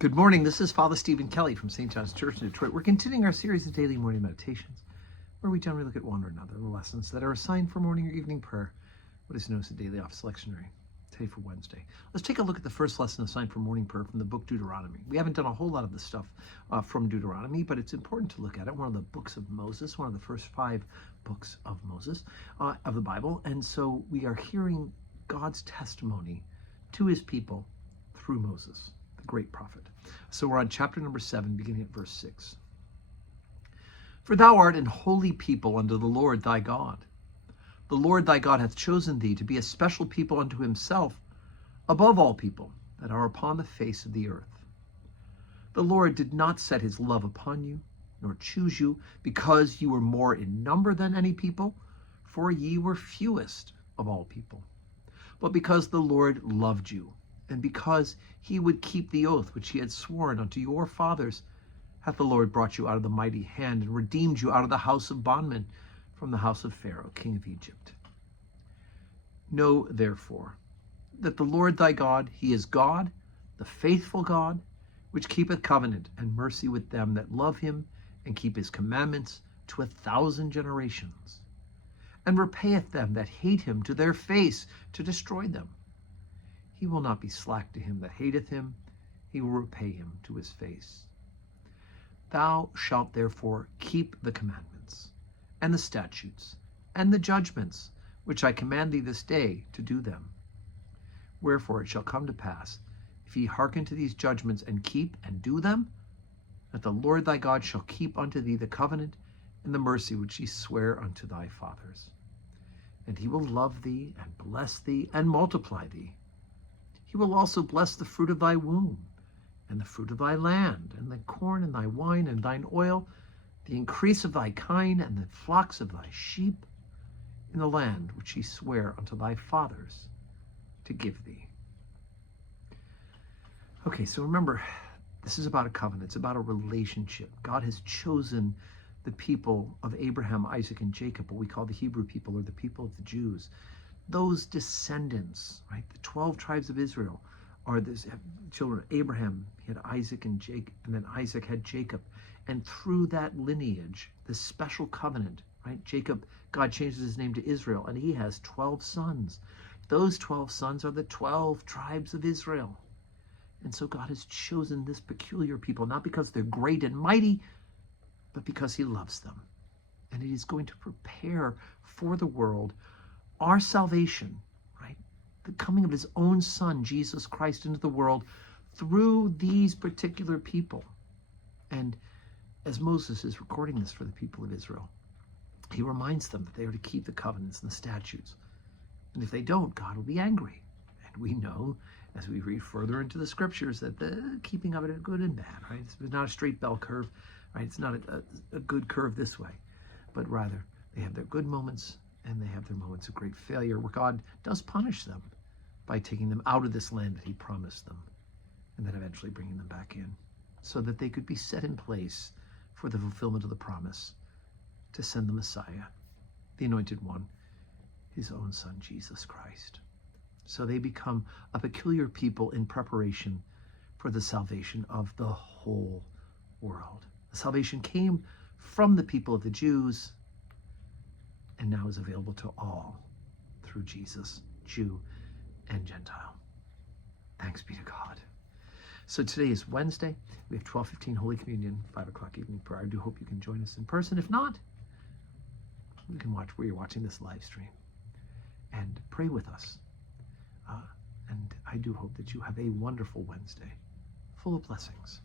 Good morning. This is Father Stephen Kelly from St. John's Church in Detroit. We're continuing our series of daily morning meditations, where we generally look at one or another of the lessons that are assigned for morning or evening prayer, what is known as the daily office lectionary. Today for Wednesday, let's take a look at the first lesson assigned for morning prayer from the book Deuteronomy. We haven't done a whole lot of this stuff from Deuteronomy, but it's important to look at it. One of the books of Moses, one of the first 5 books of Moses, of the Bible. And so we are hearing God's testimony to his people through Moses, the great prophet. So we're on chapter number 7, beginning at verse 6. For thou art an holy people unto the Lord thy God. The Lord thy God hath chosen thee to be a special people unto himself, above all people that are upon the face of the earth. The Lord did not set his love upon you, nor choose you, because you were more in number than any people, for ye were fewest of all people, but because the Lord loved you, and because he would keep the oath which he had sworn unto your fathers, hath the Lord brought you out of the mighty hand, and redeemed you out of the house of bondmen, from the house of Pharaoh, king of Egypt. Know therefore that the Lord thy God, he is God, the faithful God, which keepeth covenant and mercy with them that love him, and keep his commandments to 1,000 generations, and repayeth them that hate him to their face, to destroy them. He will not be slack to him that hateth him, he will repay him to his face. Thou shalt therefore keep the commandments, and the statutes, and the judgments, which I command thee this day to do them. Wherefore it shall come to pass, if ye hearken to these judgments, and keep and do them, that the Lord thy God shall keep unto thee the covenant and the mercy which he sware unto thy fathers. And he will love thee, and bless thee, and multiply thee. He will also bless the fruit of thy womb, and the fruit of thy land, and the corn, and thy wine, and thine oil, the increase of thy kine, and the flocks of thy sheep, in the land which he sware unto thy fathers to give thee. Okay, so remember, this is about a covenant. It's about a relationship. God has chosen the people of Abraham, Isaac, and Jacob, what we call the Hebrew people, or the people of the Jews. Those descendants, right, the 12 tribes of Israel, are the children of Abraham. He had Isaac and Jacob, and then Isaac had Jacob. And through that lineage, this special covenant, right, Jacob, God changes his name to Israel, and he has 12 sons. Those 12 sons are the 12 tribes of Israel. And so God has chosen this peculiar people, not because they're great and mighty, but because he loves them. And he is going to prepare for the world our salvation, right? The coming of his own son, Jesus Christ, into the world through these particular people. And as Moses is recording this for the people of Israel, he reminds them that they are to keep the covenants and the statutes. And if they don't, God will be angry. And we know, as we read further into the scriptures, that the keeping of it is good and bad, right? It's not a straight bell curve, right? It's not a good curve this way, but rather they have their good moments and they have their moments of great failure, where God does punish them by taking them out of this land that he promised them, and then eventually bringing them back in, so that they could be set in place for the fulfillment of the promise to send the Messiah, the Anointed One, his own son, Jesus Christ. So they become a peculiar people in preparation for the salvation of the whole world. The salvation came from the people of the Jews, and now is available to all through Jesus, Jew and Gentile. Thanks be to God. So today is Wednesday. We have 12:15 Holy Communion, 5 o'clock evening prayer. I do hope you can join us in person. If not, you can watch where you're watching this live stream and pray with us. And I do hope that you have a wonderful Wednesday, full of blessings.